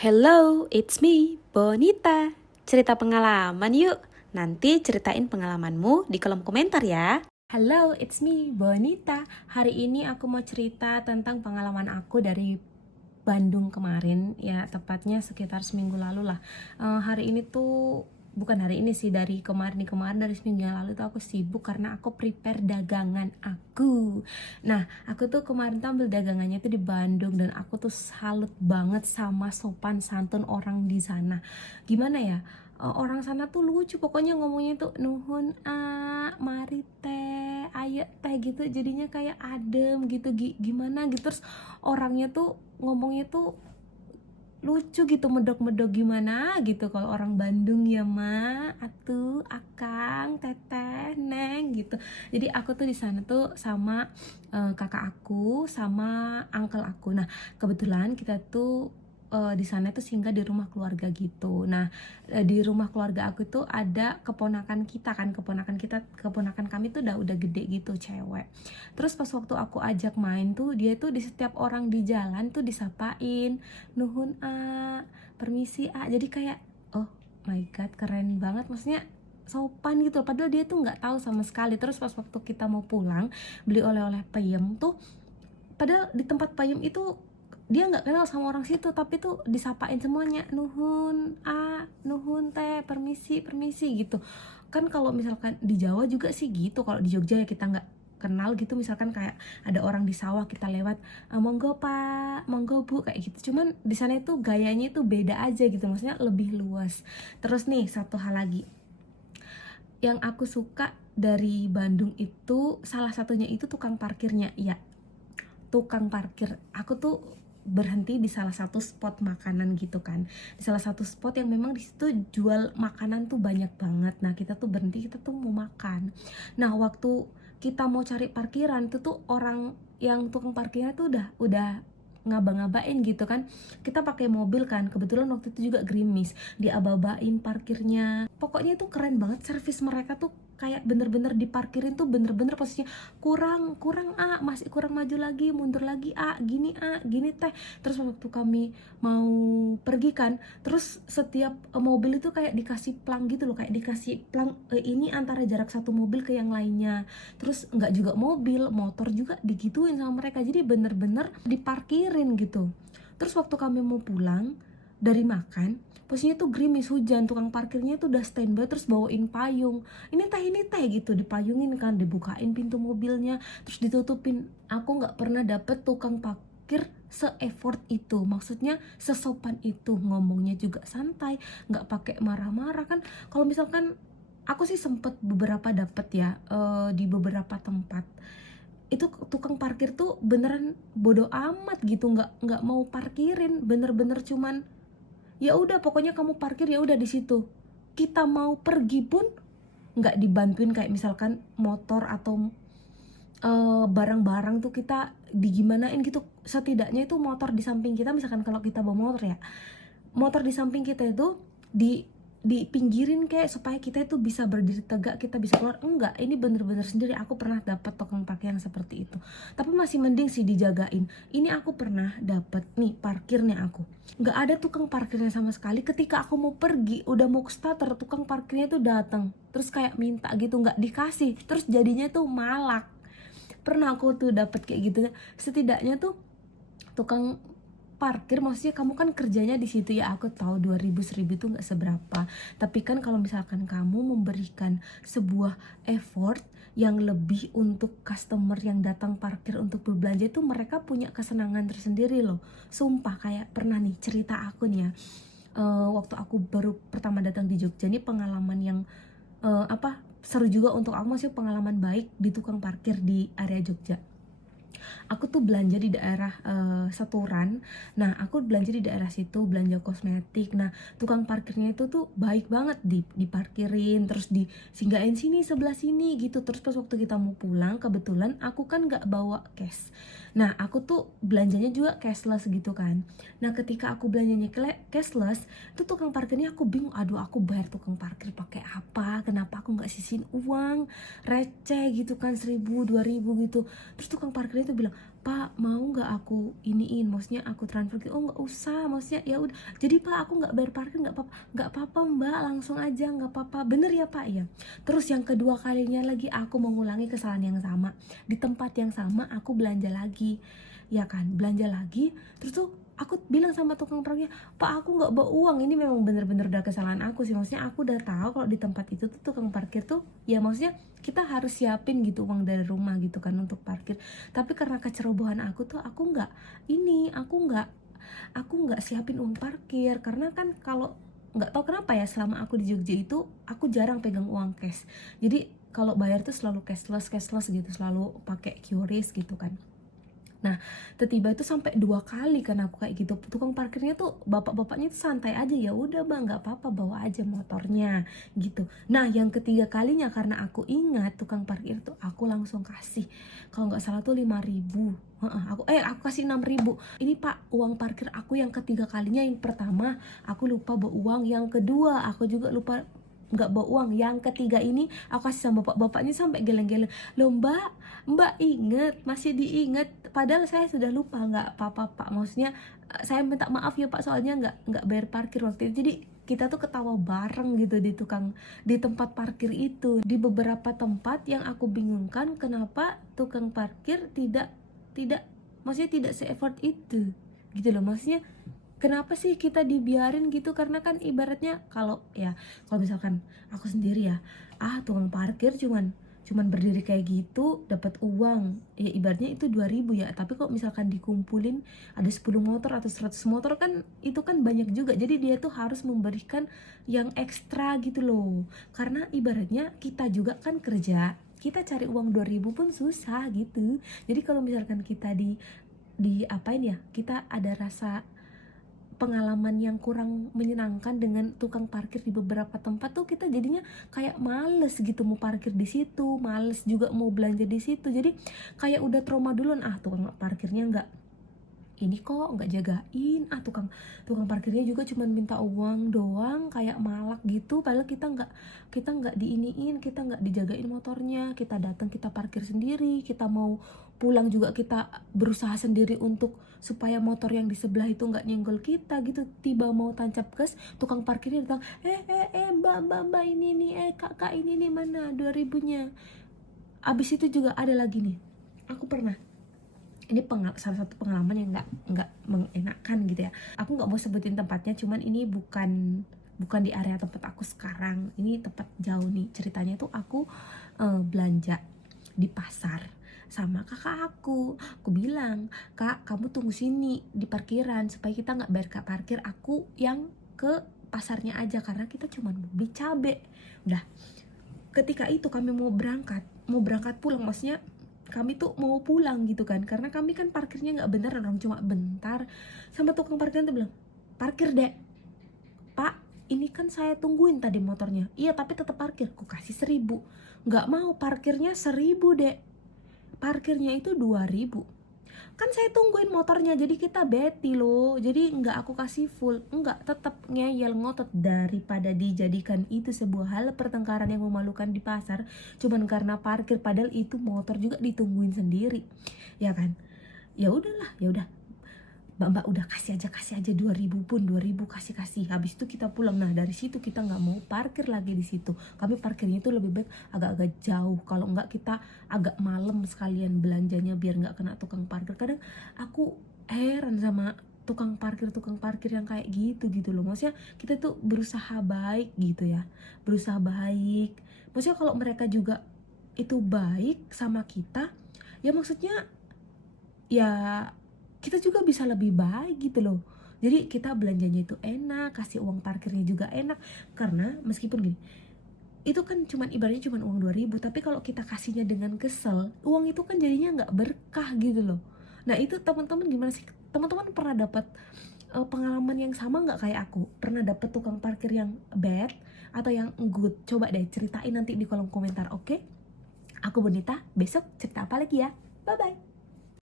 Hello, it's me, Bonita. Cerita pengalaman yuk. Nanti ceritain pengalamanmu di kolom komentar ya. Hello, it's me, Bonita. Hari ini aku mau cerita tentang pengalaman aku dari Bandung kemarin. Ya, tepatnya sekitar seminggu lalu lah. Hari ini tuh bukan hari ini sih, dari kemarin dari seminggu yang lalu tuh aku sibuk karena aku prepare dagangan aku. Nah, aku tuh kemarin tuh ambil dagangannya tuh di Bandung dan aku tuh salut banget sama sopan santun orang di sana. Gimana ya? Orang sana tuh lucu, pokoknya ngomongnya tuh nuhun mari teh, ayo teh gitu, jadinya kayak adem gitu, gimana gitu. Terus orangnya tuh ngomongnya tuh lucu gitu, medok-medok gimana gitu. Kalau orang Bandung ya ma, atuh, akang, teteh, neng gitu. Jadi aku tuh di sana tuh sama kakak aku sama uncle aku. Nah, kebetulan kita tuh di sana tuh singgah di rumah keluarga gitu. Nah, di rumah keluarga aku tuh ada keponakan kita kan, keponakan kami tuh udah gede gitu, cewek. Terus pas waktu aku ajak main tuh, dia tuh di setiap orang di jalan tuh disapain, nuhun permisi jadi kayak oh my god, keren banget, maksudnya sopan gitu, padahal dia tuh nggak tahu sama sekali. Terus pas waktu kita mau pulang beli oleh-oleh peyem tuh, padahal di tempat peyem itu dia nggak kenal sama orang situ, tapi tuh disapain semuanya, nuhun nuhun teh, permisi permisi gitu kan. Kalau misalkan di Jawa juga sih gitu, kalau di Jogja ya kita nggak kenal gitu, misalkan kayak ada orang di sawah kita lewat, monggo pak, monggo bu, kayak gitu. Cuman di sana itu gayanya itu beda aja gitu, maksudnya lebih luas. Terus nih satu hal lagi yang aku suka dari Bandung itu, salah satunya itu tukang parkirnya. Ya, tukang parkir. Aku tuh berhenti di salah satu spot makanan gitu kan, di salah satu spot yang memang di situ jual makanan tuh banyak banget. Nah, kita tuh berhenti, kita tuh mau makan. Nah, waktu kita mau cari parkiran itu tuh orang yang tukang parkirnya tuh udah ngaba-ngabain gitu kan. Kita pakai mobil kan, kebetulan waktu itu juga gerimis, diaba-abain parkirnya. Pokoknya itu keren banget, servis mereka tuh kayak bener-bener diparkirin tuh bener-bener posisinya kurang masih kurang, maju lagi, mundur lagi gini teh. Terus waktu kami mau pergi kan, terus setiap mobil itu kayak dikasih plang gitu loh, kayak dikasih plang ini antara jarak satu mobil ke yang lainnya. Terus nggak juga mobil, motor juga digituin sama mereka, jadi bener-bener diparkirin gitu. Terus waktu kami mau pulang dari makan, posisinya tuh gerimis, hujan, tukang parkirnya tuh udah standby terus bawain payung, ini teh gitu, dipayungin kan, dibukain pintu mobilnya terus ditutupin. Aku nggak pernah dapet tukang parkir se-effort itu, maksudnya sesopan itu, ngomongnya juga santai, nggak pakai marah-marah kan. Kalau misalkan aku sih sempet beberapa dapet ya, di beberapa tempat itu tukang parkir tuh beneran bodoh amat gitu, nggak mau parkirin, bener-bener cuman ya udah pokoknya kamu parkir ya udah di situ. Kita mau pergi pun nggak dibantuin, kayak misalkan motor atau barang-barang tuh kita digimanain gitu. Setidaknya itu motor di samping kita, misalkan kalau kita bawa motor ya, motor di samping kita itu dipinggirin kayak supaya kita itu bisa berdiri tegak, kita bisa keluar. Enggak, ini bener-bener sendiri. Aku pernah dapat tukang parkir yang seperti itu, tapi masih mending sih dijagain. Ini aku pernah dapat nih parkirnya, aku nggak ada tukang parkirnya sama sekali. Ketika aku mau pergi udah mau ke starter, tukang parkirnya tuh datang terus kayak minta gitu, nggak dikasih, terus jadinya tuh malak. Pernah aku tuh dapat kayak gitu. Setidaknya tuh tukang parkir, maksudnya kamu kan kerjanya di situ ya, aku tahu 2000-1000 itu nggak seberapa, tapi kan kalau misalkan kamu memberikan sebuah effort yang lebih untuk customer yang datang parkir untuk berbelanja, itu mereka punya kesenangan tersendiri loh. Sumpah, kayak pernah nih cerita aku nih ya, waktu aku baru pertama datang di Jogja, nih pengalaman yang seru juga untuk aku, masih pengalaman baik di tukang parkir di area Jogja. Aku tuh belanja di daerah Seturan. Nah, aku belanja di daerah situ, belanja kosmetik. Nah, tukang parkirnya itu tuh baik banget, diparkirin, terus disinggahin sini sebelah sini gitu. Terus pas waktu kita mau pulang, kebetulan aku kan nggak bawa cash. Nah, aku tuh belanjanya juga cashless gitu kan. Nah, ketika aku belanjanya cashless, tuh tukang parkirnya aku bingung. Aduh, aku bayar tukang parkir pakai apa? Kenapa aku nggak sisihin uang receh gitu kan, 1000, 2000 gitu. Terus tukang parkirnya tuh bilang, "Pak, mau nggak aku iniin, maksudnya aku transfer gitu?" "Oh nggak usah, maksudnya ya udah, jadi Pak aku nggak bayar parkir nggak apa-apa." "Nggak apa-apa Mbak, langsung aja nggak apa-apa." "Bener ya Pak?" "Ya." Terus yang kedua kalinya lagi aku mengulangi kesalahan yang sama di tempat yang sama, aku belanja lagi, ya kan, belanja lagi. Terus tuh aku bilang sama tukang parkirnya, "Pak aku nggak bawa uang." Ini memang bener-bener udah kesalahan aku sih, maksudnya aku udah tahu kalau di tempat itu tuh tukang parkir tuh ya maksudnya kita harus siapin gitu uang dari rumah gitu kan untuk parkir. Tapi karena kecerobohan aku tuh aku nggak ini, aku nggak siapin uang parkir, karena kan kalau nggak tahu kenapa ya selama aku di Jogja itu aku jarang pegang uang cash. Jadi kalau bayar tuh selalu cashless gitu, selalu pakai QRIS gitu kan. Nah, tiba-tiba itu sampai 2 kali kan aku kayak gitu. Tukang parkirnya tuh bapak-bapaknya tuh santai aja, "Ya udah Bang, nggak apa-apa, bawa aja motornya." gitu. Nah, yang ketiga kalinya karena aku ingat tukang parkir tuh aku langsung kasih. Kalau nggak salah tuh 5.000. Heeh, aku kasih 6.000. "Ini Pak, uang parkir aku yang ketiga kalinya. Yang pertama aku lupa bawa uang, yang kedua aku juga lupa nggak bawa uang, yang ketiga ini aku kasih sama bapak-bapaknya." Sampai geleng-geleng, "Loh Mbak inget, masih diinget, padahal saya sudah lupa." "Nggak apa-apa Pak, maksudnya saya minta maaf ya Pak, soalnya nggak bayar parkir waktu itu." Jadi kita tuh ketawa bareng gitu di tempat parkir itu. Di beberapa tempat yang aku bingungkan kenapa tukang parkir tidak tidak maksudnya tidak se-effort itu gitu loh, maksudnya kenapa sih kita dibiarin gitu? Karena kan ibaratnya kalau misalkan aku sendiri ya, tukang parkir cuman berdiri kayak gitu dapat uang, ya ibaratnya itu 2.000 ya. Tapi kalau misalkan dikumpulin ada 10 motor atau 100 motor kan itu kan banyak juga. Jadi dia tuh harus memberikan yang ekstra gitu loh. Karena ibaratnya kita juga kan kerja, kita cari uang 2.000 pun susah gitu. Jadi kalau misalkan kita di apain ya, kita ada rasa pengalaman yang kurang menyenangkan dengan tukang parkir di beberapa tempat tuh, kita jadinya kayak males gitu mau parkir di situ, males juga mau belanja di situ. Jadi kayak udah trauma duluan, tukang parkirnya nggak jagain, tukang tukang parkirnya juga cuma minta uang doang kayak malak gitu, padahal kita nggak diiniin, kita nggak dijagain motornya. Kita datang kita parkir sendiri, kita mau pulang juga kita berusaha sendiri untuk supaya motor yang di sebelah itu nggak nyenggol kita gitu. Tiba mau tancap gas, tukang parkirnya datang, mbak ini nih, kak ini nih, mana 2.000-nya. Abis itu juga ada lagi nih, aku pernah, ini salah satu pengalaman yang nggak mengenakan gitu ya. Aku nggak mau sebutin tempatnya, cuman ini bukan di area tempat aku sekarang, ini tempat jauh nih. Ceritanya tuh aku belanja di pasar sama kakak aku bilang, "Kak, kamu tunggu sini di parkiran supaya kita nggak bayar ke parkir, aku yang ke pasarnya aja karena kita cuma mau beli cabe." Udah, ketika itu kami mau berangkat pulang, maksudnya kami tuh mau pulang gitu kan, karena kami kan parkirnya nggak bener, orang cuma bentar. Sama tukang parkir tuh bilang, "Parkir Dek." "Pak, ini kan saya tungguin tadi motornya." "Iya tapi tetap parkir." "Ku kasih 1.000." "Nggak mau, parkirnya 1.000 Dek, parkirnya itu 2.000." "Kan saya tungguin motornya, jadi kita beti loh, jadi nggak aku kasih full." "Enggak, tetap ngeyel ngotot." Daripada dijadikan itu sebuah hal pertengkaran yang memalukan di pasar cuman karena parkir, padahal itu motor juga ditungguin sendiri, ya kan. Ya udahlah, ya udah mbak udah kasih aja 2.000 pun 2.000 kasih. Habis itu kita pulang. Nah dari situ kita nggak mau parkir lagi di situ. Kami parkirnya itu lebih baik agak-agak jauh, kalau nggak kita agak malam sekalian belanjanya biar nggak kena tukang parkir. Kadang aku heran sama tukang parkir yang kayak gitu loh. Maksudnya kita tuh berusaha baik gitu ya, maksudnya kalau mereka juga itu baik sama kita, ya maksudnya ya kita juga bisa lebih baik gitu loh. Jadi kita belanjanya itu enak, kasih uang parkirnya juga enak. Karena meskipun gini, itu kan ibaratnya cuman uang 2.000, tapi kalau kita kasihnya dengan kesel, uang itu kan jadinya nggak berkah gitu loh. Nah itu teman-teman gimana sih? Teman-teman pernah dapat pengalaman yang sama nggak kayak aku? Pernah dapat tukang parkir yang bad atau yang good? Coba deh ceritain nanti di kolom komentar, oke? Aku Bonita, besok cerita apa lagi ya? Bye bye.